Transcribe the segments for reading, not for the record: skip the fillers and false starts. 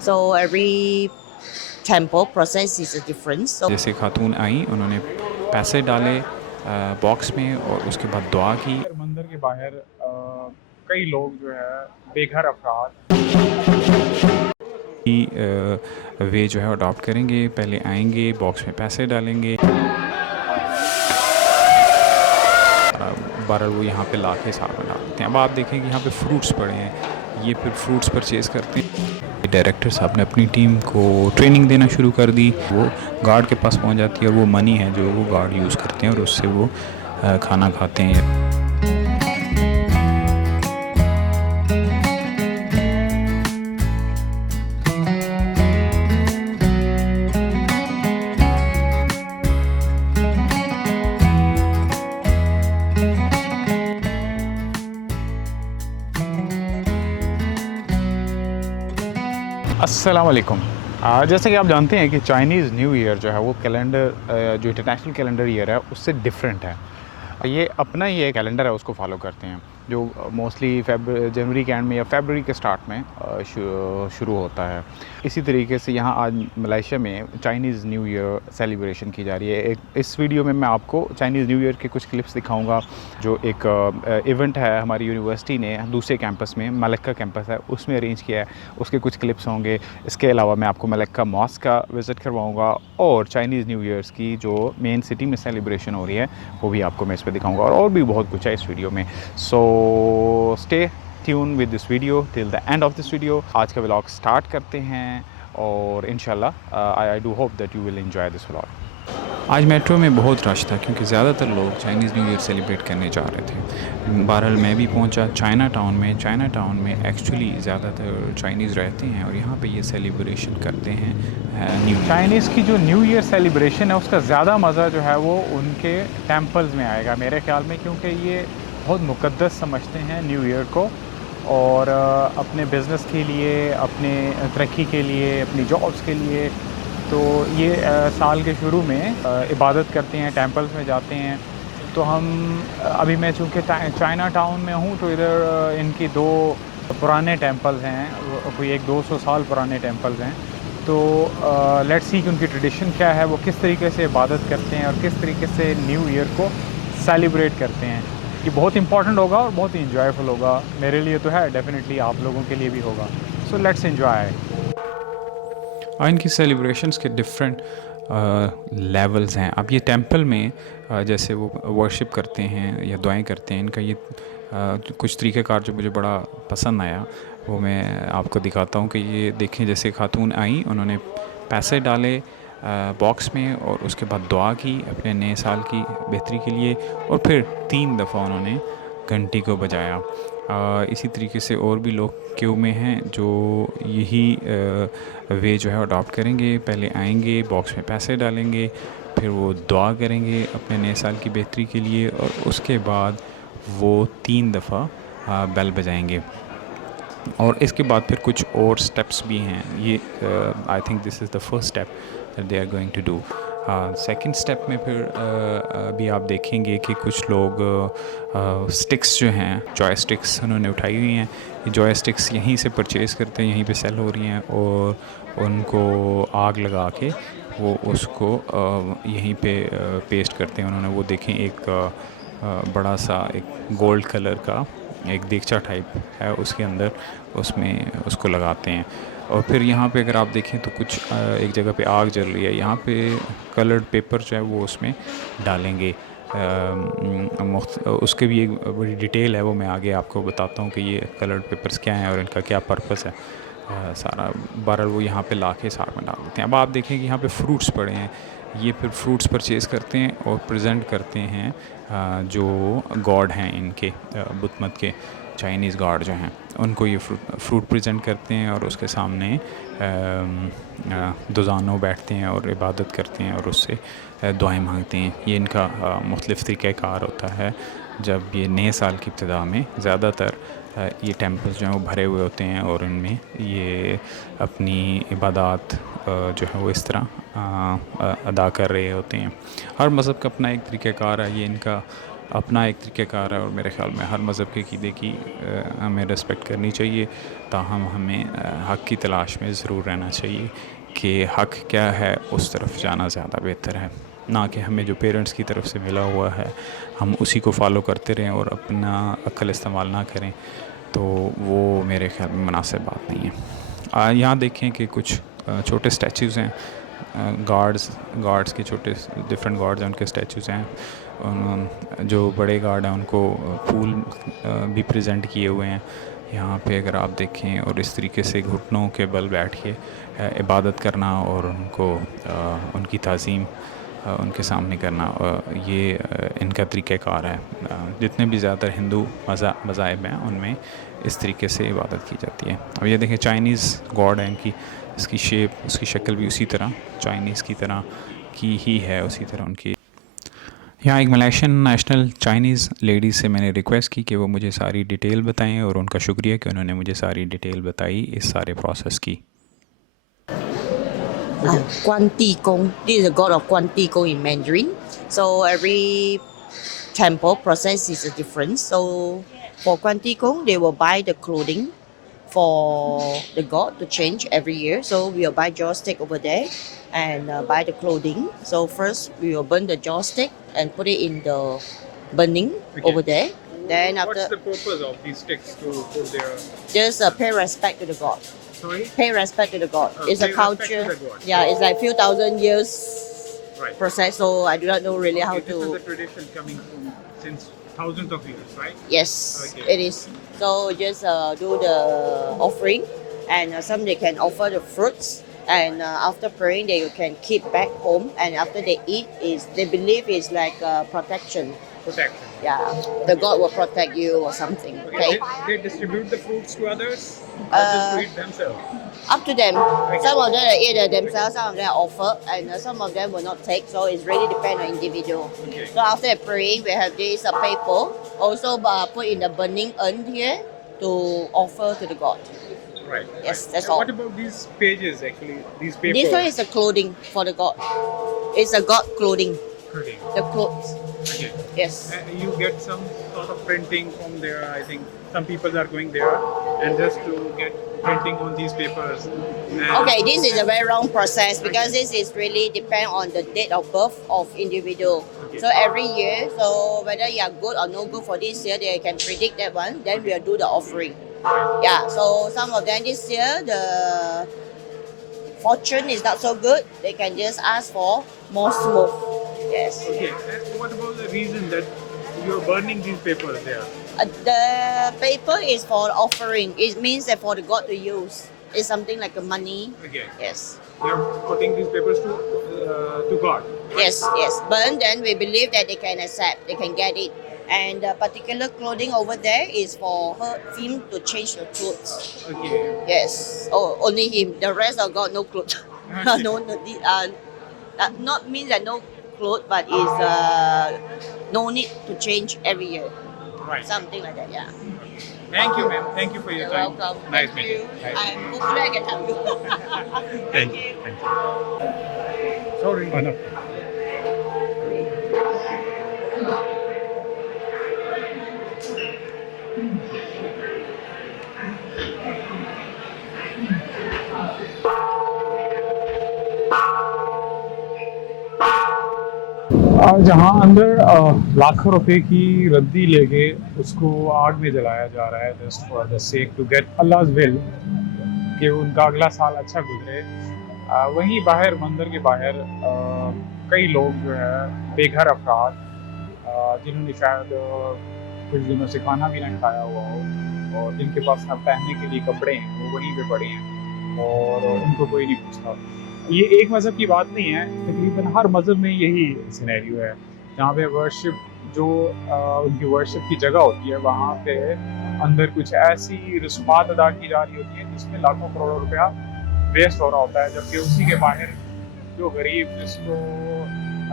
So every temple process is a different. So जैसे खातून आई, उन्होंने पैसे डाले बॉक्स में और उसके बाद दुआ की। मंदिर के बाहर कई लोग जो है बेघर अफराद वे जो है अडॉप्ट करेंगे, पहले आएंगे, बॉक्स में पैसे डालेंगे, बहरहाल वो यहाँ पे ला के साथ में डाल देते हैं। अब आप देखें कि यहाँ पे फ्रूट्स पड़े हैं, ये फिर फ्रूट्स परचेज़ करते हैं। डायरेक्टर साहब ने अपनी टीम को ट्रेनिंग देना शुरू कर दी। वो गार्ड के पास पहुँच जाती है और वो मनी है जो वो गार्ड यूज़ करते हैं और उससे वो खाना खाते हैं। अस्सलाम वालेकुम। जैसे कि आप जानते हैं कि चाइनीज़ न्यू ईयर जो है वो कैलेंडर जो इंटरनेशनल कैलेंडर ईयर है उससे डिफरेंट है। ये अपना ही एक कैलेंडर है, उसको फॉलो करते हैं जो मोस्टली जनवरी के एंड में या फरवरी के स्टार्ट में शुरू होता है। इसी तरीके से यहाँ आज मलेशिया में चाइनीज़ न्यू ईयर सेलिब्रेशन की जा रही है। इस वीडियो में मैं आपको चाइनीज़ न्यू ईयर के कुछ क्लिप्स दिखाऊंगा। जो एक इवेंट है हमारी यूनिवर्सिटी ने दूसरे कैंपस में, मलक्का कैंपस है, उसमें अरेंज किया है, उसके कुछ क्लिप्स होंगे। इसके अलावा मैं आपको मलक्का मॉस्क का विज़िट करवाऊँगा और चाइनीज़ न्यू ईयर्स की जो मेन सिटी में सेलिब्रेशन हो रही है वो भी आपको मैं इस पर दिखाऊँगा, और भी बहुत कुछ है इस वीडियो में। So stay tune with this video till the end of this video. आज का व्लॉग स्टार्ट करते हैं और इंशाल्लाह I do hope that you will enjoy this vlog. आज मेट्रो में बहुत रश था क्योंकि ज़्यादातर लोग चाइनीज़ न्यू ईयर सेलिब्रेट करने जा रहे थे। बहरहाल मैं भी पहुंचा चाइना टाउन में। चाइना टाउन में एक्चुअली ज़्यादातर चाइनीज़ रहते हैं और यहाँ पे ये सेलिब्रेशन करते हैं न्यू ईयर। चाइनीज़ की जो न्यू ईयर सेलिब्रेशन है उसका ज़्यादा मज़ा जो है वो उनके टेम्पल्स में आएगा मेरे ख्याल में, क्योंकि ये बहुत मुक़द्दस समझते हैं न्यू ईयर को, और अपने बिज़नेस के लिए, अपने तरक्की के लिए, अपनी जॉब्स के लिए। तो ये साल के शुरू में इबादत करते हैं, टेम्पल्स में जाते हैं। तो हम अभी मैं चूँकि चाइना टाउन में हूँ तो इधर इनकी दो पुराने टेम्पल्स हैं, कोई 100-200 साल पुराने टेम्पल्स हैं। तो लेट्स सी कि उनकी ट्रेडिशन क्या है, वो किस तरीके से इबादत करते हैं और किस तरीके से न्यू ईयर को सेलिब्रेट करते हैं। ये बहुत इंपॉर्टेंट होगा और बहुत ही इंजॉयफुल होगा। मेरे लिए तो है, डेफिनेटली आप लोगों के लिए भी होगा। So let's enjoy. इनकी सेलिब्रेशंस के डिफरेंट लेवल्स हैं। अब ये टेंपल में जैसे वो वर्शिप करते हैं या दुआएं करते हैं, इनका ये कुछ तरीक़ाकार जो मुझे बड़ा पसंद आया वो मैं आपको दिखाता हूँ। कि ये देखें, जैसे खातून आई, उन्होंने पैसे डाले बॉक्स में और उसके बाद दुआ की अपने नए साल की बेहतरी के लिए, और फिर 3 दफ़ा उन्होंने घंटी को बजाया। इसी तरीके से और भी लोग क्यू में हैं जो यही वे जो है अडॉप्ट करेंगे। पहले आएंगे, बॉक्स में पैसे डालेंगे, फिर वो दुआ करेंगे अपने नए साल की बेहतरी के लिए, और उसके बाद वो 3 दफ़ा बेल बजाएंगे। और इसके बाद फिर कुछ और स्टेप्स भी हैं। ये I think this is the first step that they are going to do. Second step में फिर अभी आप देखेंगे कि कुछ लोग स्टिक्स जो हैं, जॉय स्टिक्स उन्होंने उठाई हुई हैं। ये जॉय स्टिक्स यहीं से परचेज़ करते हैं, यहीं पे सेल हो रही हैं, और उनको आग लगा के वो उसको यहीं पे पेस्ट करते हैं उन्होंने। वो देखें, एक बड़ा सा एक गोल्ड कलर का एक देगचा टाइप है, उसके अंदर उसमें उसको लगाते हैं। और फिर यहाँ पे अगर आप देखें तो कुछ एक जगह पे आग जल रही है, यहाँ पे कलर्ड पेपर जो है वो उसमें डालेंगे। उसके भी एक बड़ी डिटेल है, वो मैं आगे आपको बताता हूँ कि ये कलर्ड पेपर्स क्या हैं और इनका क्या पर्पस है सारा। बहरहाल वो यहाँ पे ला के साथ में डाल देते हैं। अब आप देखें कि यहाँ पे फ्रूट्स पड़े हैं, ये फिर फ्रूट्स परचेज़ करते हैं और प्रेजेंट करते हैं जो गॉड हैं इनके, बुत मत के चाइनीज़ गॉड जो हैं उनको ये फ्रूट प्रेजेंट करते हैं, और उसके सामने दुजानों बैठते हैं और इबादत करते हैं और उससे दुआएं मांगते हैं। ये इनका मुख्तलिफ़ तरीक़ाकार होता है। जब ये नए साल की इब्तिदा में ज़्यादातर ये टेम्पल्स जो हैं वो भरे हुए होते हैं और इनमें ये अपनी इबादत जो है वो इस तरह अदा कर रहे होते हैं। हर मज़हब का अपना एक तरीक़ाकार है। ये इनका अपना एक तरीक़ाकार है और मेरे ख़्याल में हर मज़हब के अक़ीदे की हमें रिस्पेक्ट करनी चाहिए। ताहम हमें हक़ की तलाश में ज़रूर रहना चाहिए कि हक़ क्या है उस तरफ जाना ज़्यादा बेहतर है, ना कि हमें जो पेरेंट्स की तरफ से मिला हुआ है हम उसी को फॉलो करते रहें और अपना अक्ल इस्तेमाल ना करें, तो वो मेरे ख़्याल में मुनासिब बात नहीं है। यहाँ देखें कि कुछ छोटे स्टैचूज़ हैं, गार्ड्स के छोटे डिफरेंट गार्ड्स हैं, उनके स्टैचूज़ हैं। जो बड़े गार्ड हैं उनको फूल भी प्रेजेंट किए हुए हैं यहाँ पे अगर आप देखें, और इस तरीके से घुटनों के बल बैठ के इबादत करना और उनको उनकी ताज़ीम उनके सामने करना, ये इनका तरीक़ाकार है। जितने भी ज़्यादातर हिंदू मज़ाहिब हैं उनमें इस तरीके से इबादत की जाती है। अब ये देखें चाइनीज़ गॉड है इनकी, इसकी शेप, उसकी शक्ल भी उसी तरह चाइनीज़ की तरह की ही है, उसी तरह उनकी। यहाँ एक मलेशियन नेशनल चाइनीज़ लेडी से मैंने रिक्वेस्ट की कि वो मुझे सारी डिटेल बताएं, और उनका शुक्रिया कि उन्होंने मुझे सारी डिटेल बताई इस सारे प्रोसेस की। Guan Ti Gong. This is the god of Guan Ti Gong in Mandarin. So every temple process is different. So for Guan Ti Gong, they will buy the clothing for the god to change every year. So we will buy joystick over there and buy the clothing. So first we will burn the joystick and put it in the burning over there. Then after, What's the purpose of these sticks to put there? just pay respect to the god. Sorry? Pay respect to the god. It's a pay respect culture. to the god. Yeah, it's like few thousand years Right. process. So I do not know really how This is to. the tradition coming from since thousands of years, right? Yes, Okay. it is. So just do the offering, and some they can offer the fruits, and after praying they can keep back home, and after they eat is they believe is like protection. Protection. Yeah, the god will protect you or something. Okay, They distribute the fruits to others or just Uh, to eat themselves? up to them. Some of them eat it themselves, some of them offer, and some of them will not take. So it's really depend on individual. Okay. So after praying, we have this paper also put in the burning urn here to offer to the god. Right. Yes, that's And all. What about these pages actually? These papers? This one is the clothing for the god. It's a god clothing. Okay. The clothes. Okay. Yes. You get some sort of printing from there. I think some people are going there and just to get printing on these papers. And Okay, this is a very long process because this is really depend on the date of birth of individual. Okay. So every year, so whether you are good or no good for this year, they can predict that one. Then we'll do the offering. Yeah. So some of them this year the fortune is not so good. They can just ask for more smoke. Yes. Okay. And what about the reason that you're burning these papers there? The paper is for offering. It means that for the god to use. It's something like a money. Okay. Yes. You're putting these papers to God. Yes, yes. But then we believe that they can accept, they can get it. And the particular clothing over there is for him to change the clothes. Okay. Yes. Oh, only him. The rest of God no clothes. Okay. Not means that no clothes, but is no need to change every year. Right. Something like that. Yeah. Thank you, ma'am. Thank you for your You're time. welcome. Nice Thank meeting you. you. Nice. And hopefully I can help you. Thank you. Thank you. Sorry. Oh, no. जहाँ अंदर लाखों रुपए की रद्दी लेके उसको आग में जलाया जा रहा है just for the sake to get Allah's will कि उनका अगला साल अच्छा गुजरे। वहीं बाहर मंदिर के बाहर कई लोग जो है बेघर अफराद जिन्होंने शायद कुछ दिनों से खाना भी नहीं खाया हुआ हो और जिनके पास ना पहनने के लिए कपड़े हैं वो वहीं पे पड़े हैं और उनको कोई नहीं पूछता। ये एक मज़हब की बात नहीं है, तकरीबन हर मज़हब में यही सिनेरियो है जहाँ पे वर्शिप जो उनकी वर्शिप की जगह होती है वहाँ पे अंदर कुछ ऐसी रस्मात अदा की जा रही होती है जिसमें लाखों करोड़ों रुपया वेस्ट हो रहा होता है, जबकि उसी के बाहर जो गरीब जिसको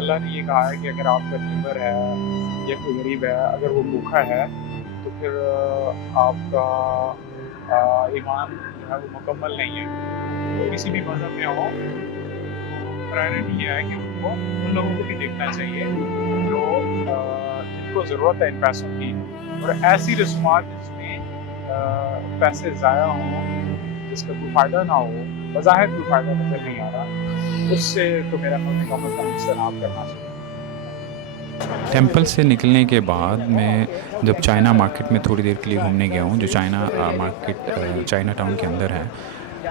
अल्लाह ने ये कहा है कि अगर आपका लीवर है या कोई गरीब है अगर वो भूखा है तो फिर आपका ईमान जो है वो मुकम्मल नहीं है। किसी भी मज़हब में हो प्रायोरिटी ये है कि उनको उन लोगों को भी देखना चाहिए जो जिनको को ज़रूरत है इन पैसों की, और ऐसी रस्मात जिसमें पैसे ज़ाया हों, जिसका कोई फ़ायदा ना हो, बज़ाहिर कोई फ़ायदा नज़र नहीं आ रहा, उससे तो मेरा कम अज़ कम इज्तनाब करना चाहिए। टेंपल से निकलने के बाद मैं जब चाइना मार्केट में थोड़ी देर के लिए घूमने गया हूँ, जो चाइना मार्केट चाइना टाउन के अंदर है,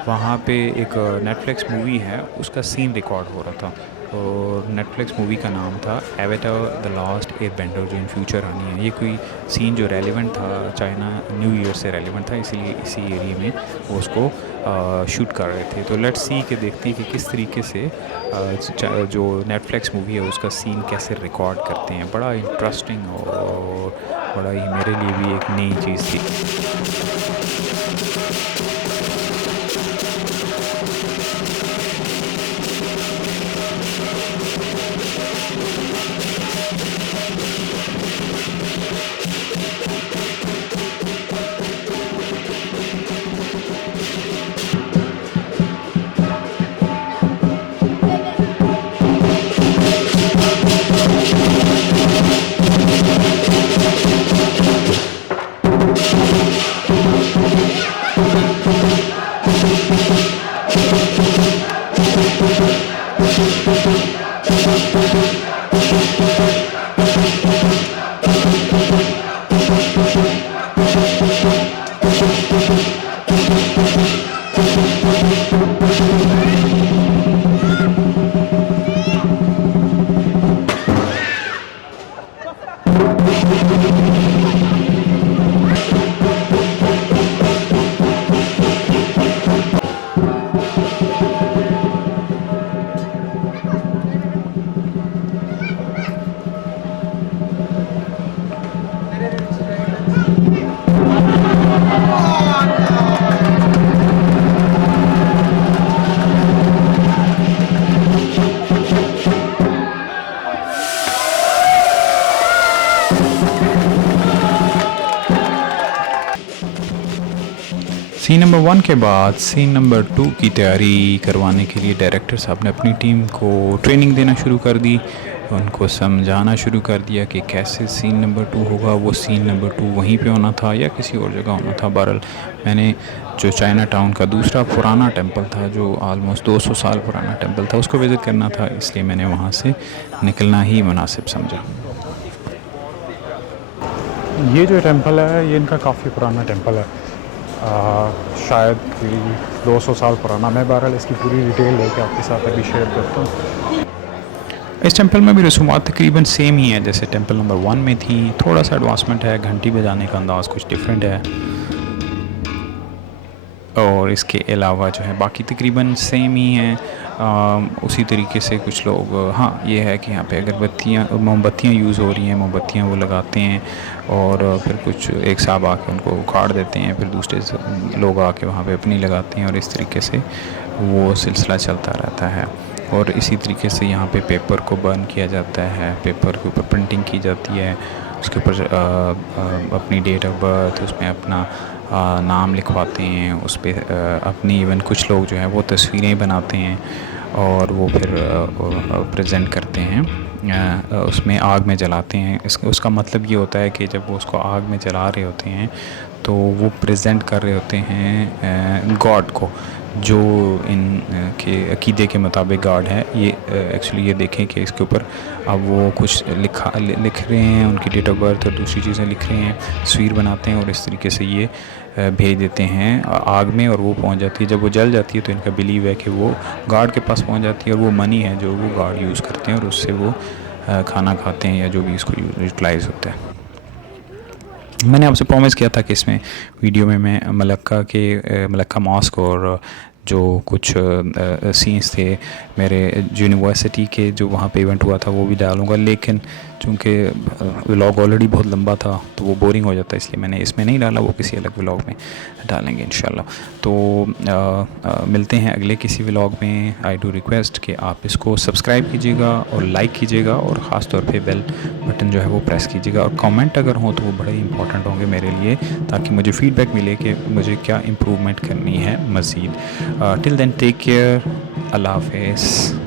वहाँ पे एक नेटफ्लिक्स मूवी है, उसका सीन रिकॉर्ड हो रहा था, और नेटफ्लिक्स मूवी का नाम था एवेटर द लास्ट एयरबेंडर, जो इन फ्यूचर आनी है। ये कोई सीन जो रेलेवेंट था, चाइना न्यू ईयर से रेलेवेंट था, इसीलिए इसी एरिया में वो उसको शूट कर रहे थे। तो लेट्स सी के देखते हैं कि किस तरीके से जो नेटफ्लिक्स मूवी है उसका सीन कैसे रिकॉर्ड करते हैं। बड़ा इंटरेस्टिंग और बड़ा ही मेरे लिए भी एक नई चीज़ थी। सीन नंबर 1 के बाद सीन नंबर 2 की तैयारी करवाने के लिए डायरेक्टर साहब ने अपनी टीम को ट्रेनिंग देना शुरू कर दी, उनको समझाना शुरू कर दिया कि कैसे सीन नंबर 2 होगा। वो सीन नंबर 2 वहीं पे होना था या किसी और जगह होना था। बहरहाल मैंने जो चाइना टाउन का दूसरा पुराना टेंपल था, जो ऑलमोस्ट 200 साल पुराना टेंपल था, उसको विज़िट करना था, इसलिए मैंने वहाँ से निकलना ही मुनासिब समझा। ये जो टेंपल है ये इनका काफ़ी पुराना टेंपल है, शायद 200 साल पुराना। मैं बहरहाल इसकी पूरी डिटेल लेके आपके साथ अभी शेयर करता हूँ। इस टेंपल में भी रसूमात तकरीबन सेम ही है जैसे टेंपल नंबर 1 में थी। थोड़ा सा एडवांसमेंट है, घंटी बजाने का अंदाज़ कुछ डिफरेंट है, और इसके अलावा जो है बाकी तकरीबन सेम ही हैं। उसी तरीके से कुछ लोग, हाँ ये है कि यहाँ पे अगरबत्तियाँ मोमबत्तियाँ यूज़ हो रही हैं, मोमबत्तियाँ वो लगाते हैं, और फिर कुछ एक साहब आके उनको उखाड़ देते हैं, फिर दूसरे लोग आके वहाँ पे अपनी लगाते हैं, और इस तरीके से वो सिलसिला चलता रहता है। और इसी तरीके से यहाँ पे पेपर को बर्न किया जाता है, पेपर के ऊपर प्रिंटिंग की जाती है, उसके ऊपर अपनी डेट ऑफ बर्थ, उसमें अपना नाम लिखवाते हैं, उस पर अपनी इवन कुछ लोग जो है वो तस्वीरें बनाते हैं और वो फिर प्रेजेंट करते हैं, उसमें आग में जलाते हैं। उसका मतलब ये होता है कि जब वो उसको आग में जला रहे होते हैं तो वो प्रेजेंट कर रहे होते हैं गॉड को, जो इन के अकीदे के मुताबिक गॉड है। ये एक्चुअली ये देखें कि इसके ऊपर अब वो कुछ लिख रहे हैं, उनकी डेट ऑफ बर्थ और दूसरी चीज़ें लिख रहे हैं, तस्वीर बनाते हैं, और इस तरीके से ये भेज देते हैं आग में, और वो पहुंच जाती है। जब वो जल जाती है तो इनका बिलीव है कि वो गॉड के पास पहुंच जाती है, और वो मनी है जो वो गॉड यूज़ करते हैं, और उससे वो खाना खाते हैं या जो भी इसको यूटिलाइज़ होता है। मैंने आपसे प्रॉमिस किया था कि इसमें वीडियो में मैं मलक्का मॉस्क और जो कुछ सीन्स थे मेरे यूनिवर्सिटी के जो वहाँ पे इवेंट हुआ था वो भी डालूँगा, लेकिन चूँकि व्लॉग ऑलरेडी बहुत लंबा था तो वो बोरिंग हो जाता है, इसलिए मैंने इसमें नहीं डाला, वो किसी अलग व्लॉग में डालेंगे इंशाल्लाह। तो मिलते हैं अगले किसी व्लॉग में। आई डू रिक्वेस्ट कि आप इसको सब्सक्राइब कीजिएगा और लाइक कीजिएगा, और ख़ास तौर पे बेल बटन जो है वो प्रेस कीजिएगा, और कमेंट अगर हो तो वो बड़े इंपॉर्टेंट होंगे मेरे लिए, ताकि मुझे फ़ीडबैक मिले कि मुझे क्या इम्प्रूवमेंट करनी है मज़ीद। टिल देन टेक केयर, अल्लाह हाफ़िज़।